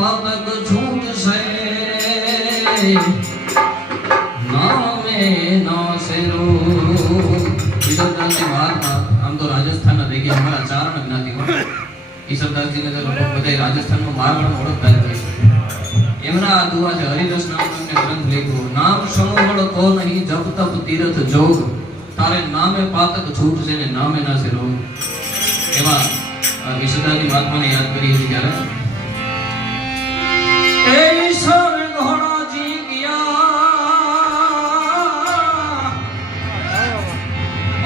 पातक छूट से नामे ना सेरो ईश्वरदास जी महात्मा हम तो राजस्थान में देखिए हमारा चारण ज्ञाति हो ईश्वरदास जी ने तो लोग बताए राजस्थान में मारवाड़ मोड़ कर एमना दुआ છે હરિદાસ નામનો ગ્રંથ લખ્યો નામ સણોવળ કો નહીં જપ તપ તીર્થ જોગ તારે નામે પાતક છૂટ છે ને નામે ના છે રોગ એવા ઈશ્વરદાસજી મહાત્માને યાદ કરી હતી ત્યારે એ ઈશ્વર ઘોડાજી ગયા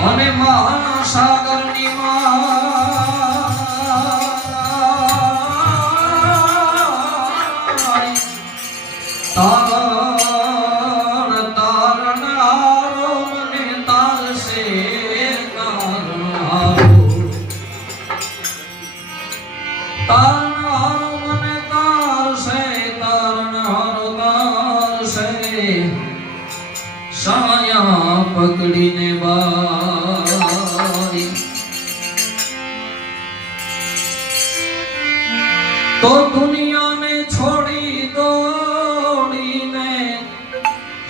અને મહાસાગરની તારણ તારણ હારો મને તારશે તારણ હારો તારણ હારો મને તારશે તારણ હારો તારશે સાયા પકડીને બાઈ તો દુનિયાને છોડી દો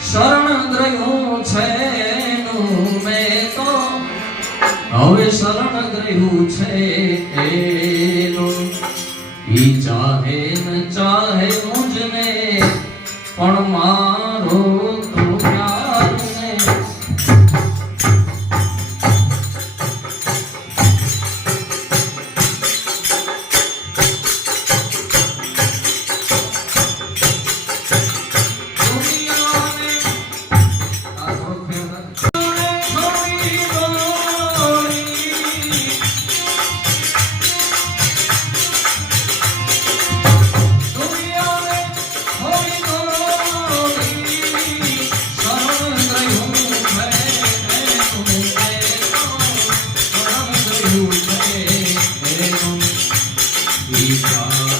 શરણ ગ્રહ્યું છે મેં તો હવે શરણ ગ્રહ્યું છે એનું ઈ ચાહે ન ચાહે મુજને પણ મારો તો પ્યાર ને Viva